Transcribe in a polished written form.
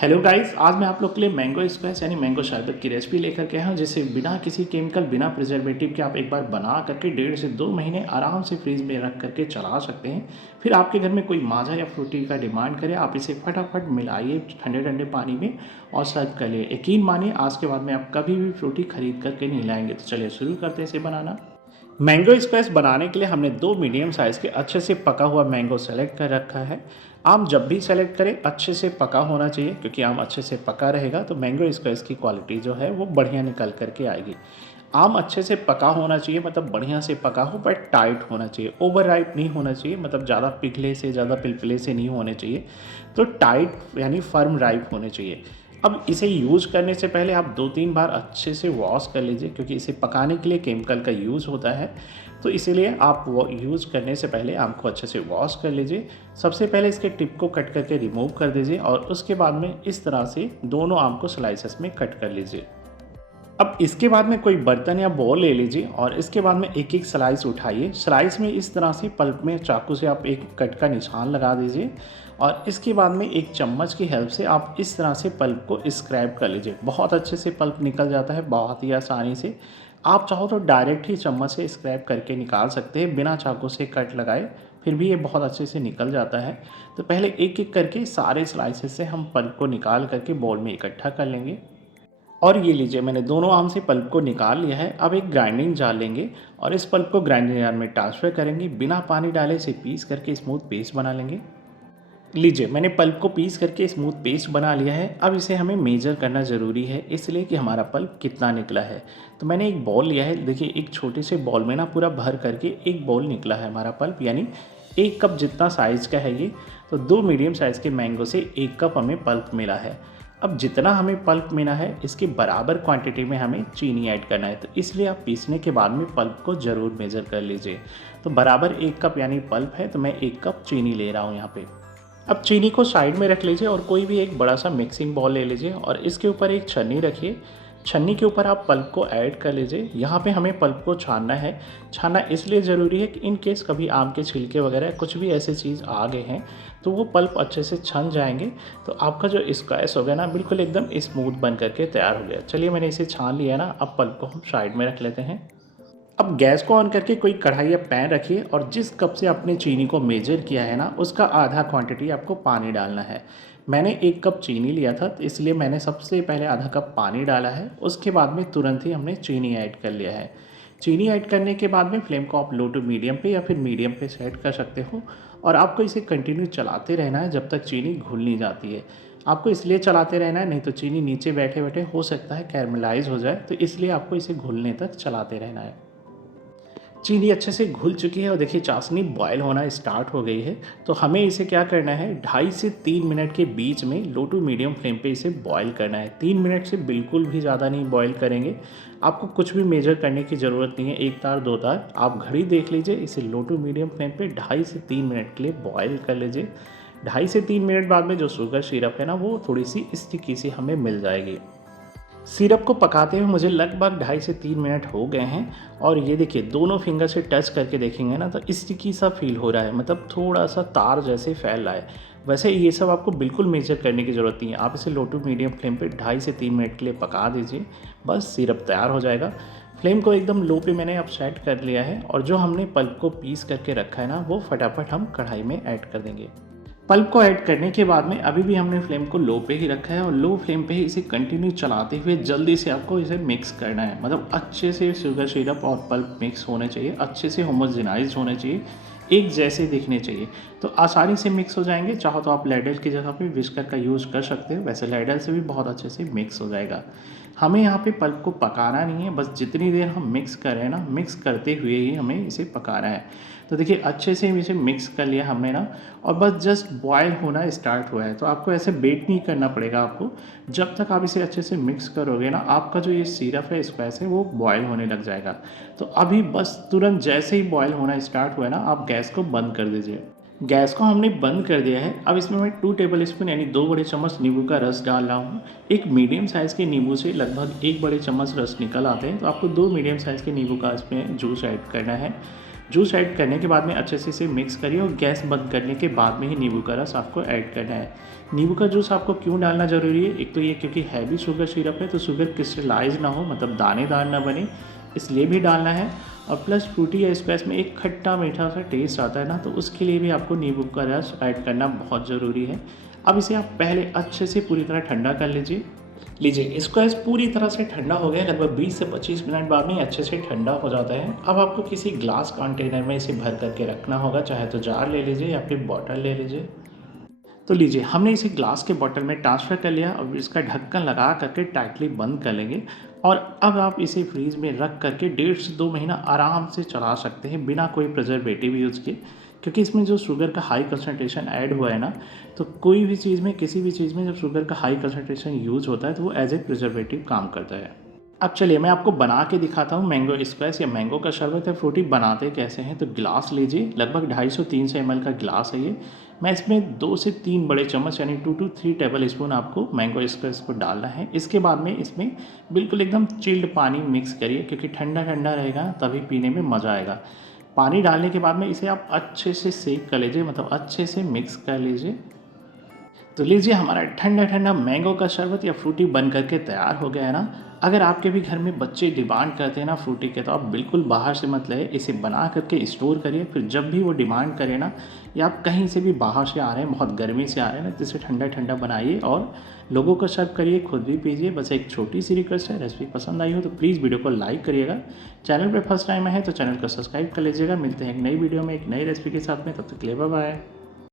Hello guys, आज मैं आप लोग के लिए मैंगो स्क्वैश यानी मैंगो शरबत की रेसिपी लेकर के आया हूँ, जिसे बिना किसी केमिकल, बिना प्रिजर्वेटिव के आप एक बार बना करके 1.5 से 2 महीने आराम से फ्रीज में रख करके चला सकते हैं। फिर आपके घर में कोई माजा या फ्रूटी का डिमांड करे, आप इसे फटाफट मिलाइए ठंडे ठंडे पानी में और सर्व कर लिए। यकीन मानिए, आज के बाद में आप कभी भी फ्रूटी खरीद करके नहीं लाएंगे। तो चलिए शुरू करते हैं इसे बनाना। मैंगो स्क्वैश बनाने के लिए हमने 2 मीडियम साइज़ के अच्छे से पका हुआ मैंगो सेलेक्ट कर रखा है। आम जब भी सेलेक्ट करें अच्छे से पका होना चाहिए, क्योंकि आम अच्छे से पका रहेगा तो मैंगो स्क्वैश की क्वालिटी जो है वो बढ़िया निकल करके आएगी। आम अच्छे से पका होना चाहिए, मतलब बढ़िया से पका हो, बट टाइट होना चाहिए, ओवर राइप नहीं होना चाहिए, मतलब ज़्यादा पिघले से ज़्यादा पिलपिले से नहीं होने चाहिए। तो टाइट यानी फर्म राइप होने चाहिए। अब इसे यूज़ करने से पहले आप 2-3 बार अच्छे से वॉश कर लीजिए, क्योंकि इसे पकाने के लिए केमिकल का यूज़ होता है। तो इसीलिए आप वो यूज़ करने से पहले आम को अच्छे से वॉश कर लीजिए। सबसे पहले इसके टिप को कट करके रिमूव कर दीजिए और उसके बाद में इस तरह से दोनों आम को स्लाइसेस में कट कर लीजिए। अब इसके बाद में कोई बर्तन या बॉल ले लीजिए और इसके बाद में एक एक स्लाइस उठाइए। स्लाइस में इस तरह से पल्प में चाकू से आप एक कट का निशान लगा दीजिए और इसके बाद में एक चम्मच की हेल्प से आप इस तरह से पल्प को स्क्रैप कर लीजिए। बहुत अच्छे से पल्प निकल जाता है, बहुत ही आसानी से। आप चाहो तो डायरेक्ट ही चम्मच से स्क्रैप करके निकाल सकते हैं बिना चाकू से कट लगाए, फिर भी ये बहुत अच्छे से निकल जाता है। तो पहले एक एक करके सारे स्लाइसेस से हम पल्प को निकाल करके बॉल में इकट्ठा कर लेंगे। और ये लीजिए, मैंने दोनों आम से पल्प को निकाल लिया है। अब एक ग्राइंडिंग जार लेंगे और इस पल्प को ग्राइंडिंग जार में ट्रांसफ़र करेंगे। बिना पानी डाले इसे पीस करके स्मूथ पेस्ट बना लेंगे। लीजिए, मैंने पल्प को पीस करके स्मूथ पेस्ट बना लिया है। अब इसे हमें मेजर करना ज़रूरी है, इसलिए कि हमारा पल्प कितना निकला है। तो मैंने एक बॉल लिया है। देखिए, एक छोटे से बॉल में ना पूरा भर करके एक बॉल निकला है हमारा पल्प, यानी 1 कप जितना साइज़ का है ये। तो 2 मीडियम साइज़ के मैंगो से 1 कप हमें पल्प मिला है। अब जितना हमें पल्प मिला है, इसके बराबर क्वांटिटी में हमें चीनी ऐड करना है। तो इसलिए आप पीसने के बाद में पल्प को ज़रूर मेज़र कर लीजिए। तो बराबर 1 कप यानी पल्प है, तो मैं 1 कप चीनी ले रहा हूँ यहाँ पे। अब चीनी को साइड में रख लीजिए और कोई भी एक बड़ा सा मिक्सिंग बॉल ले लीजिए और इसके ऊपर एक छन्नी रखिए। छन्नी के ऊपर आप पल्प को ऐड कर लीजिए। यहाँ पे हमें पल्प को छानना है। छानना इसलिए ज़रूरी है कि इन केस कभी आम के छिलके वगैरह कुछ भी ऐसे चीज़ आ गए हैं तो वो पल्प अच्छे से छन जाएंगे। तो आपका जो स्क्वैश हो गया ना, बिल्कुल एकदम स्मूथ बन करके तैयार हो गया। चलिए, मैंने इसे छान लिया ना। अब पल्प को हम साइड में रख लेते हैं। अब गैस को ऑन करके कोई कढ़ाई या पैन रखिए और जिस कप से आपने चीनी को मेजर किया है ना, उसका आधा क्वांटिटी आपको पानी डालना है। मैंने 1 कप चीनी लिया था, तो इसलिए मैंने सबसे पहले आधा कप पानी डाला है। उसके बाद में तुरंत ही हमने चीनी ऐड कर लिया है। चीनी ऐड करने के बाद में फ्लेम को आप लो टू मीडियम पे या फिर मीडियम पे सेट कर सकते हो और आपको इसे कंटिन्यू चलाते रहना है जब तक चीनी घुल नहीं जाती है। आपको इसलिए चलाते रहना है, नहीं तो चीनी नीचे बैठे बैठे हो सकता है कैरमलाइज हो जाए। तो इसलिए आपको इसे घुलने तक चलाते रहना है। चीनी अच्छे से घुल चुकी है और देखिए चाशनी बॉयल होना स्टार्ट हो गई है। तो हमें इसे क्या करना है, 2.5 से 3 मिनट के बीच में लो टू मीडियम फ्लेम पे इसे बॉयल करना है। 3 मिनट से बिल्कुल भी ज़्यादा नहीं बॉयल करेंगे। आपको कुछ भी मेजर करने की ज़रूरत नहीं है, 1 तार 2 तार आप घड़ी देख लीजिए। इसे लो टू मीडियम फ्लेम पे 2.5 से 3 मिनट के लिए बॉयल कर लीजिए। 2.5 से 3 मिनट बाद में जो शुगर सिरप है ना, वो थोड़ी सी स्टिकी सी हमें मिल जाएगी। सिरप को पकाते हुए मुझे लगभग 2.5 से 3 मिनट हो गए हैं और ये देखिए, दोनों फिंगर से टच करके देखेंगे ना तो स्टिकी सा फील हो रहा है, मतलब थोड़ा सा तार जैसे फैल रहा है। वैसे ये सब आपको बिल्कुल मेजर करने की ज़रूरत नहीं है। आप इसे लो टू मीडियम फ्लेम पे 2.5 से 3 मिनट के लिए पका दीजिए, बस सिरप तैयार हो जाएगा। फ्लेम को एकदम लो पे मैंने अब सेट कर लिया है और जो हमने पल्प को पीस करके रखा है ना, वो फटाफट हम कढ़ाई में ऐड कर देंगे। पल्प को ऐड करने के बाद में अभी भी हमने फ्लेम को लो पे ही रखा है और लो फ्लेम पे ही इसे कंटिन्यू चलाते हुए जल्दी से आपको इसे मिक्स करना है। मतलब अच्छे से शुगर सिरप और पल्प मिक्स होने चाहिए, अच्छे से होमोजेनाइज होने चाहिए, एक जैसे दिखने चाहिए। तो आसानी से मिक्स हो जाएंगे। चाहो तो आप लैडल की जगह पे विस्कर का यूज़ कर सकते हो, वैसे लैडल से भी बहुत अच्छे से मिक्स हो जाएगा। हमें यहाँ पे पल्प को पकाना नहीं है, बस जितनी देर हम मिक्स कर रहे हैं ना, मिक्स करते हुए ही हमें इसे पकाना है। तो देखिए, अच्छे से इसे मिक्स कर लिया हमने ना और बस जस्ट बॉयल होना स्टार्ट हुआ है। तो आपको ऐसे वेट नहीं करना पड़ेगा आपको। जब तक आप इसे अच्छे से मिक्स करोगे ना, आपका जो ये सिरप है, स्क्वैश है, वो बॉयल होने लग जाएगा। तो अभी बस तुरंत जैसे ही बॉयल होना स्टार्ट हुआ है ना, आप गैस को बंद कर दीजिए। गैस को हमने बंद कर दिया है। अब इसमें मैं 2 टेबल स्पून यानी 2 बड़े चम्मच नींबू का रस डाल रहा हूँ। एक मीडियम साइज़ के नींबू से लगभग 1 बड़े चम्मच रस निकल आते हैं, तो आपको 2 मीडियम साइज़ के नींबू का इसमें जूस ऐड करना है। जूस ऐड करने के बाद में अच्छे से इसे मिक्स करिए और गैस बंद करने के बाद में ही नींबू का रस आपको ऐड करना है। नींबू का जूस आपको क्यों डालना ज़रूरी है, एक तो ये क्योंकि हैवी शुगर सिरप है तो शुगर क्रिस्टलाइज ना हो, मतलब दानेदार ना बने, इसलिए भी डालना है। और प्लस फ्रूटी या स्क्वैश में एक खट्टा मीठा सा टेस्ट आता है ना, तो उसके लिए भी आपको नींबू का रस ऐड करना बहुत ज़रूरी है। अब इसे आप पहले अच्छे से पूरी तरह ठंडा कर लीजिए स्क्वैश पूरी तरह से ठंडा हो गया, लगभग 20 से 25 मिनट बाद में अच्छे से ठंडा हो जाता है। अब आपको किसी ग्लास कंटेनर में इसे भर करके रखना होगा, चाहे तो जार ले लीजिए या फिर बॉटल ले लीजिए। तो लीजिए हमने इसे ग्लास के बॉटल में ट्रांसफ़र कर लिया और इसका ढक्कन लगा करके टाइटली बंद कर लेंगे। और अब आप इसे फ्रीज में रख करके 1.5 से 2 महीना आराम से चला सकते हैं बिना कोई प्रिजर्वेटिव यूज़ किए, क्योंकि इसमें जो शुगर का हाई कंसंट्रेशन ऐड हुआ है ना, तो कोई भी चीज़ में, किसी भी चीज़ में जब शुगर का हाई कंसंट्रेशन यूज़ होता है तो वो एज ए प्रिजर्वेटिव काम करता है। अब चलिए मैं आपको बना के दिखाता हूँ मैंगो स्क्वैश या मैंगो का शरबत या फ्रूटी बनाते कैसे हैं। तो गिलास लीजिए, लगभग 250-300 ml का गिलास है ये। मैं इसमें 2 से 3 बड़े चम्मच यानी 2 to 3 टेबल स्पून आपको मैंगो स्क्वैश को डालना है। इसके बाद में इसमें बिल्कुल एकदम चिल्ड पानी मिक्स करिए, क्योंकि ठंडा ठंडा रहेगा तभी पीने में मज़ा आएगा। पानी डालने के बाद में इसे आप अच्छे से सेक कर लीजिए, मतलब अच्छे से मिक्स कर लीजिए। तो लीजिए हमारा ठंडा ठंडा मैंगो का शरबत या फ्रूटी बन करके तैयार हो गया है ना। अगर आपके भी घर में बच्चे डिमांड करते हैं ना फ्रूटी के, तो आप बिल्कुल बाहर से मत लाइए, इसे बना करके स्टोर करिए। फिर जब भी वो डिमांड करे ना, या आप कहीं से भी बाहर से आ रहे हैं, बहुत गर्मी से आ रहे हैं ना, तो इसे ठंडा ठंडा बनाइए और लोगों को सर्व करिए, खुद भी पीजिए। बस एक छोटी सी रिक्वेस्ट है, रेसिपी पसंद आई हो तो प्लीज़ वीडियो को लाइक करिएगा। चैनल पर फर्स्ट टाइम है तो चैनल को सब्सक्राइब कर लीजिएगा। मिलते हैं एक नई वीडियो में एक नई रेसिपी के साथ में, तब तक के लिए बाय बाय।